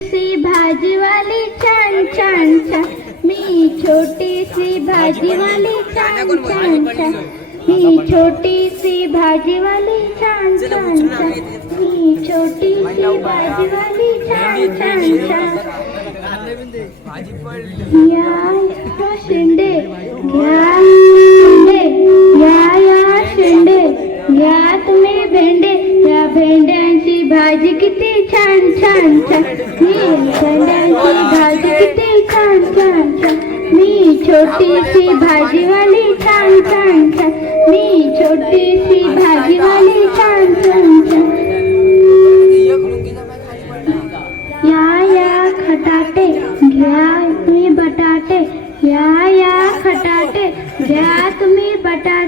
C भाजीवाली छान छान छान। मी छोटीशी भाजीवाली छान छान छान। मी छोटीशी भाजीवाली छान छान छान। मी छोटीशी भाजीवाली छान छान छान। या या शेंडे घ्या शेंडे या या शेंडे। घ्या तुम्ही भेंडे या भेंड्यांची छान छान छान मी छान छान छान मी छान छान छान मी छान छान छान या या, खटाटे, घ्या तुम्ही बटाटे, या या, खटाटे, घ्या, तुम्ही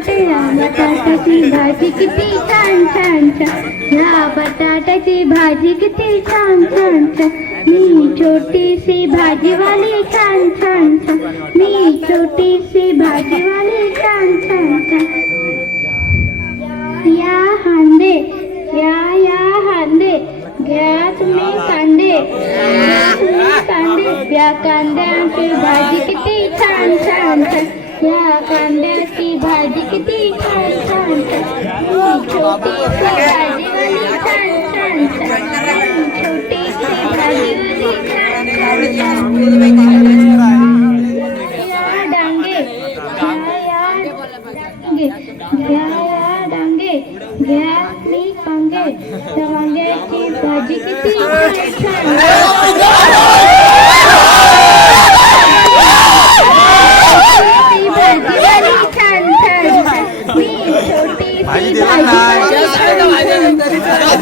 बटाटे बटाट्याची भाजी किती छान छान छान। या बटाट्याची भाजी किती छान छान छान। मी छोटीशी भाजीवाली छान छान छान। मी छोटीशी भाजीवाली छान छान छान। या हांदे या या हांदे घ्या तुम्ही कांदे तुम्ही कांदे या कांद्यांची भाजी किती छान छान छान। या कांद्याची भाजी किती छान छान छोटी भाजीवाली छान छान छोटी भाजीवाली छान छान डांगे घ्या या डांगे घ्या मी पांगे वांग्याची भाजी किती छान छान छोटी भाजीवाली छान छान छान मी छोटी भाजीवाली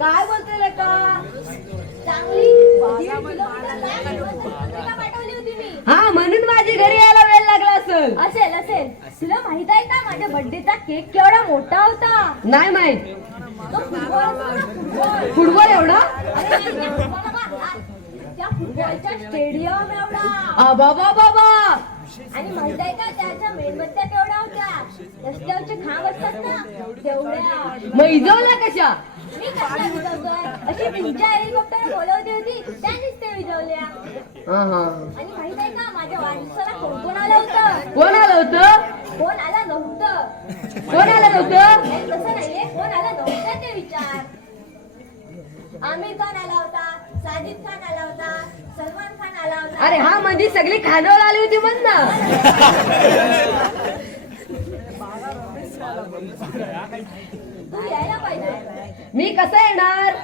काय पाठवली होती मी. हा म्हणून माझी घरी यायला वेळ लागला असेल. असेल असेल. तुला माहीत आहे का माझ्या बर्थडेचा केक केवढा मोठा होता? नाही माहीत. फुटबॉल एवढा? फुटबॉलचा स्टेडियम एवढा. बाबा बा आणि माहीत आहे का त्याच्या मेणबत्त्या केवढ्या होत्या? रस्त्यावरचे खांब असतात ना तेवढ्या. मग इजवल्या कशा? अशी तुमच्या हेलिकॉप्टर बोलवली होती त्यांनीच ते विजवल्या. हा हा आणि माहीत आहे का माझ्या वाढदिवसाला कोण कोण आलं होतं? कोण आलं होतं? कोण आलं नव्हतं? कोण आलं नव्हतं? नाही तसं नाहीये. कोण आलं नव्हतं ते विचार. आमिर खान आला होता साजिद खान आला होता सलमान खान आला होता. अरे हा म्हणजे सगळी खानावर आली होती म्हण ना. तू यायला पाहिजे. मी कसं येणार?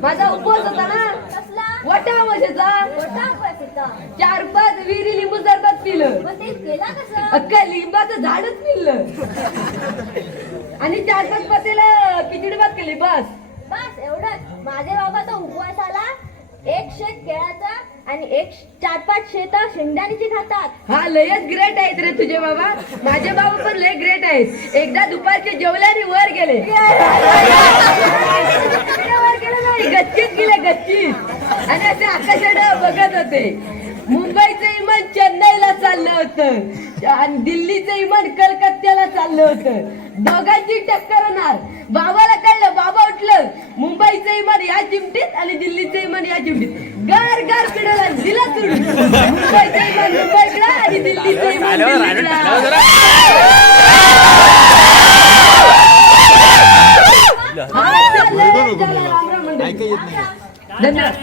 माझा उपवास होता ना? वटा मजेचा चार पाच विहिरी लिंबू सरबत पिलं. मग ते केला कसं? अख्खा लिंबाचं झाडच पिल्लं. आणि चार पाच पतेला खिचडी भात केली बस. बस एवढंच. माझे बाबा तो उपवासाला एक शेत केळाचा आणि एक चार पाच शेत शेंगदाण्याची खातात. हा लयच ग्रेट आहेत रे तुझे बाबा. माझे बाबा पण लय ग्रेट आहेत. एकदा दुपारचे जेवले आणि वर गेले. वर गेले नाही गच्चीत गेले गच्चीत. आणि असे आकाशाकडे बघत होते. मुंबईचं इमान चेन्नईला चाललं होतं. आणि दिल्लीचं इमान कलकत्त्याला चाललं होतं. दोघांची टक्कर होणार. बाबाला कळलं बाबा उठलं. मुंबईचं इमान या चिमटीत आणि दिल्लीचं इमान या चिमटीत. गार गार पिढला दिला मुंबईचं इमान मुंबईकडे आणि दिल्लीचं इमान दिल्लीकडं. धन्यवाद.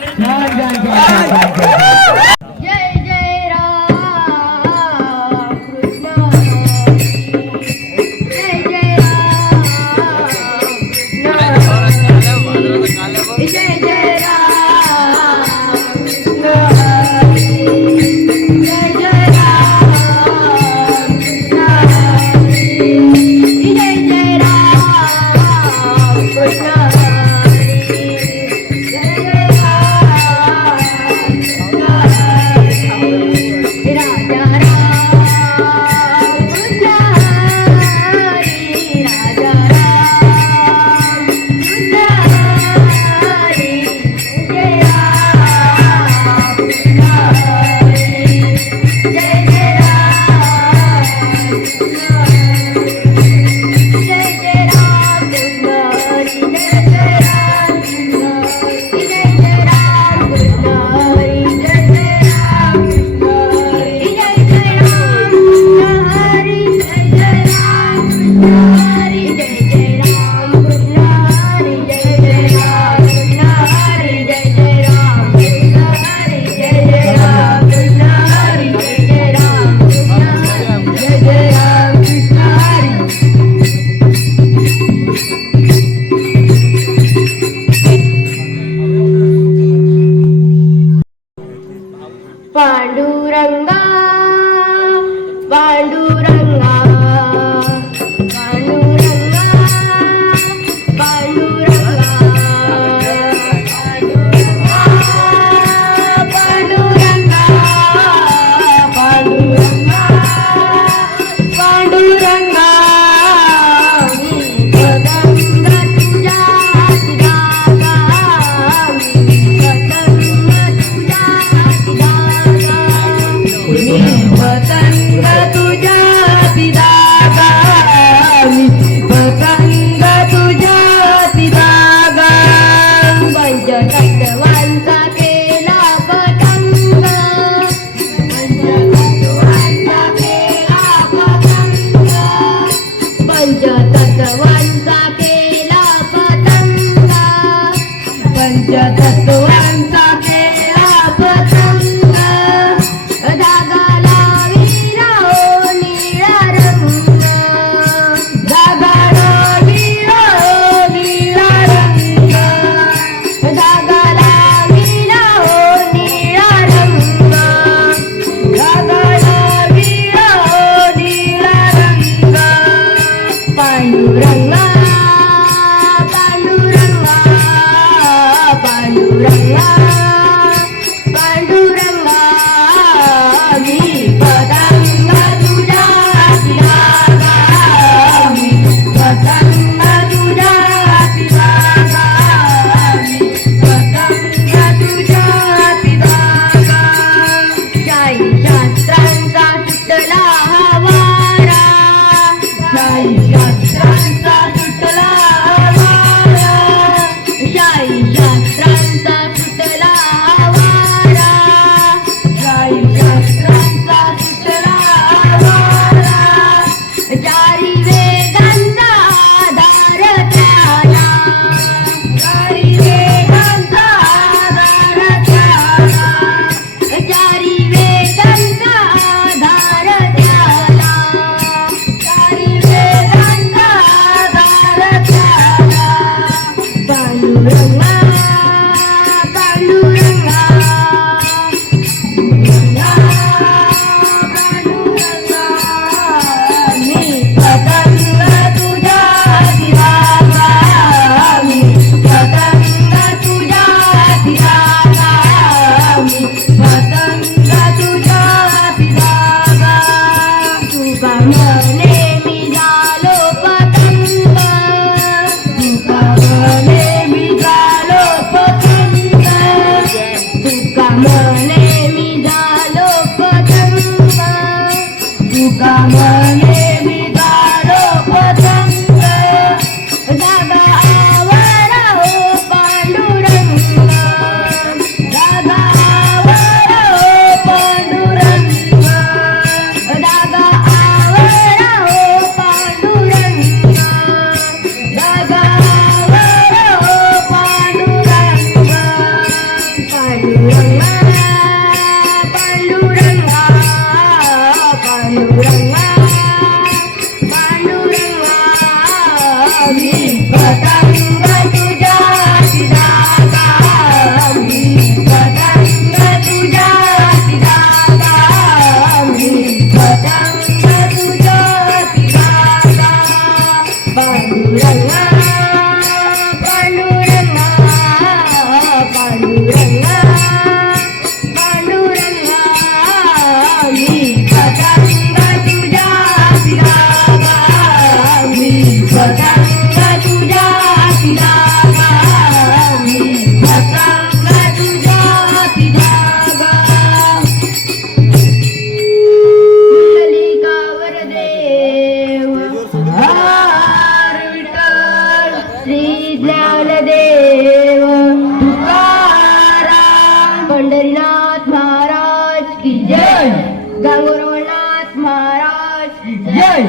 महाराज. जय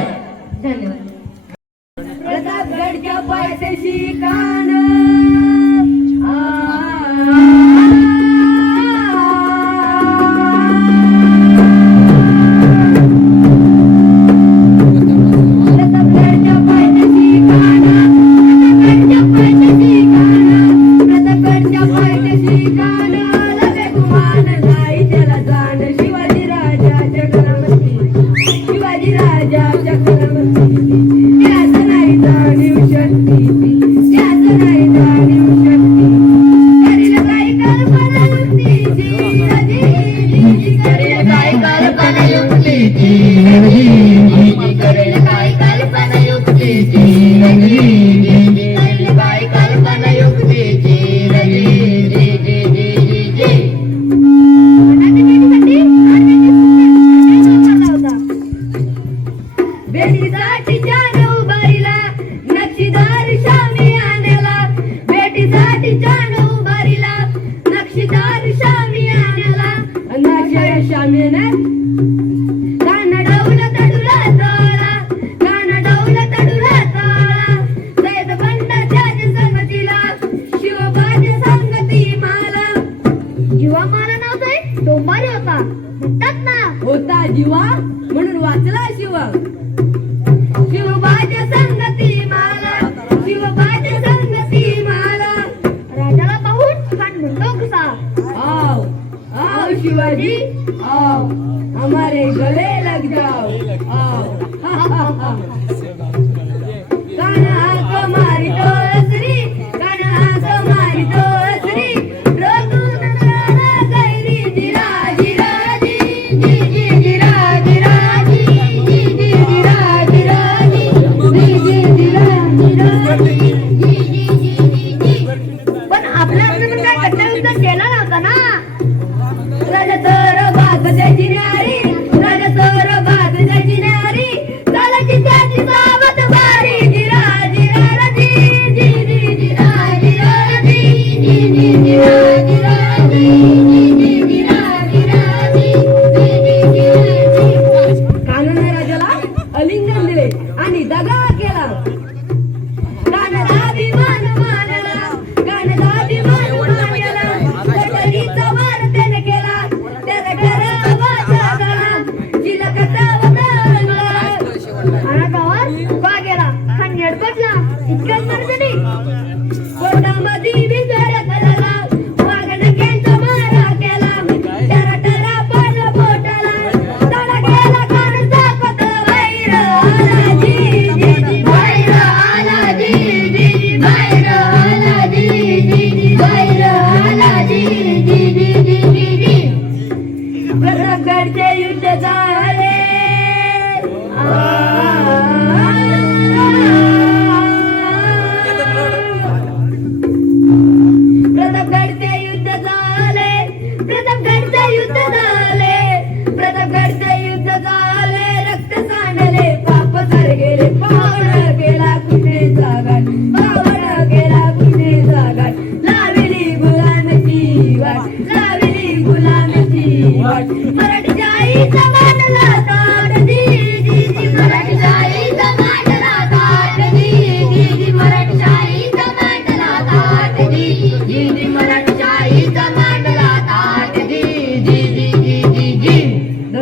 धन्यवाद. प्रतापगडच्या पैशाची कान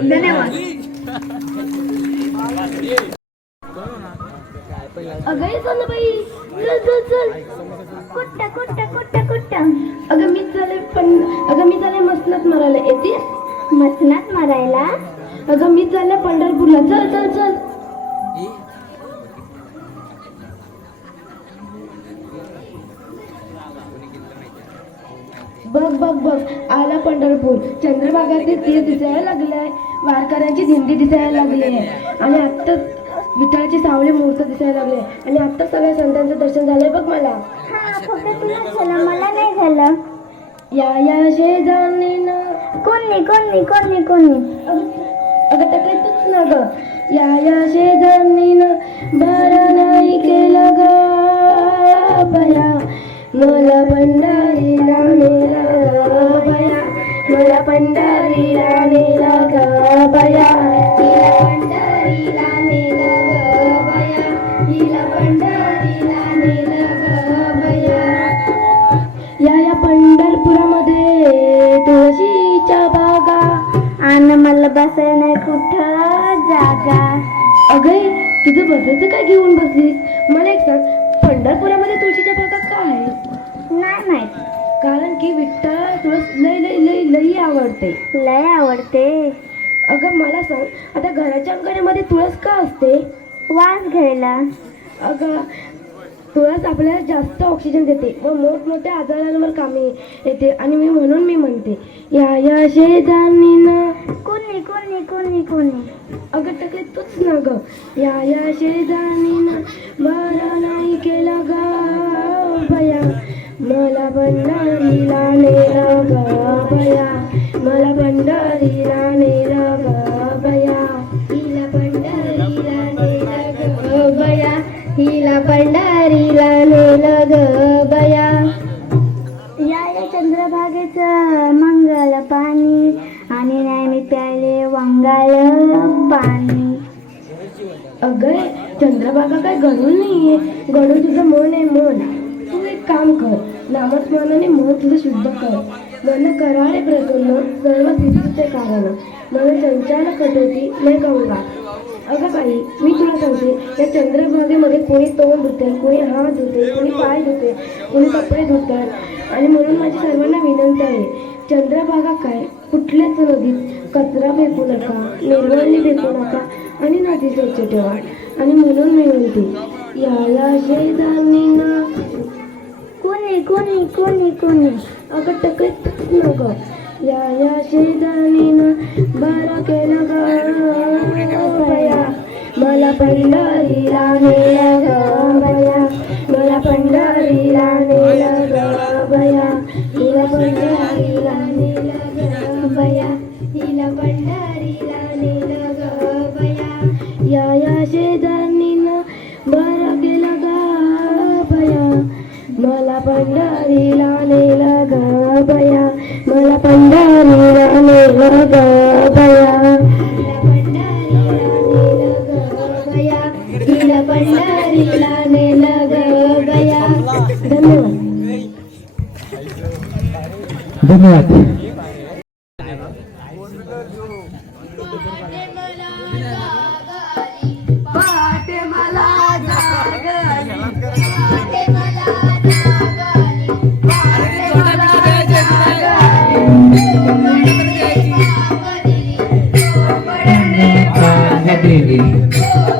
Denemez. दिसायला लागले. आणि आत्ता विठ्ठलाची सावली मुहूर्त दिसायला लागले. आणि आत्ता सगळ्या संतांचं दर्शन झालंय बघ मला. मला नाही झालं या या शेजारी ना. कोणी कोणी कोणी कोणी? अगं तकलीफच ना ग. या या शेजारी बरं नाही केलं ग बया मला भंडारी नाही मेला बया तुला पंढरीला नेलं ग बया. या या पंढरपुरामध्ये तुळशीच्या बागा आणि मला बसायला कुठं जागा? अगं तुझं बसायचं काय घेऊन बसलीस? मला सांग आता घराच्या अंगणामध्ये तुळस का असते? वास घ्यायला. अगं तुळस आपल्याला जास्त ऑक्सिजन देते. व मोठमोठ्या आजारांवर कामे येते. आणि मी म्हणून मी म्हणते या या शेजानी कोणी कोणी कोणी कोणी? अगं टकले तूच ना ग. या या शेजानी ना बरा नाही केला ग. बया मला बंडारीला नेला ग. बया हात धुते कोणी पाय धुते कोणी कपडे धुतात. आणि म्हणून माझी सर्वांना विनंती आहे चंद्रभागा काय कुठल्याच नदीत कचरा फेकू नका निर्वळणी फेकू नका आणि नदी स्वच्छ ठेवा. आणि म्हणून मी म्हणते या या ना कोणी कोणी कोणी कोणी अगं टकत नको या या शेजारी ना बरं केलं ग. मला पंढरीला नेलं ग बया मला पंढरीला नेलं ग बया तिला पंढरीला नेलं ग बया तिला पंढरीला नेलं धन्यवाद. Thank you.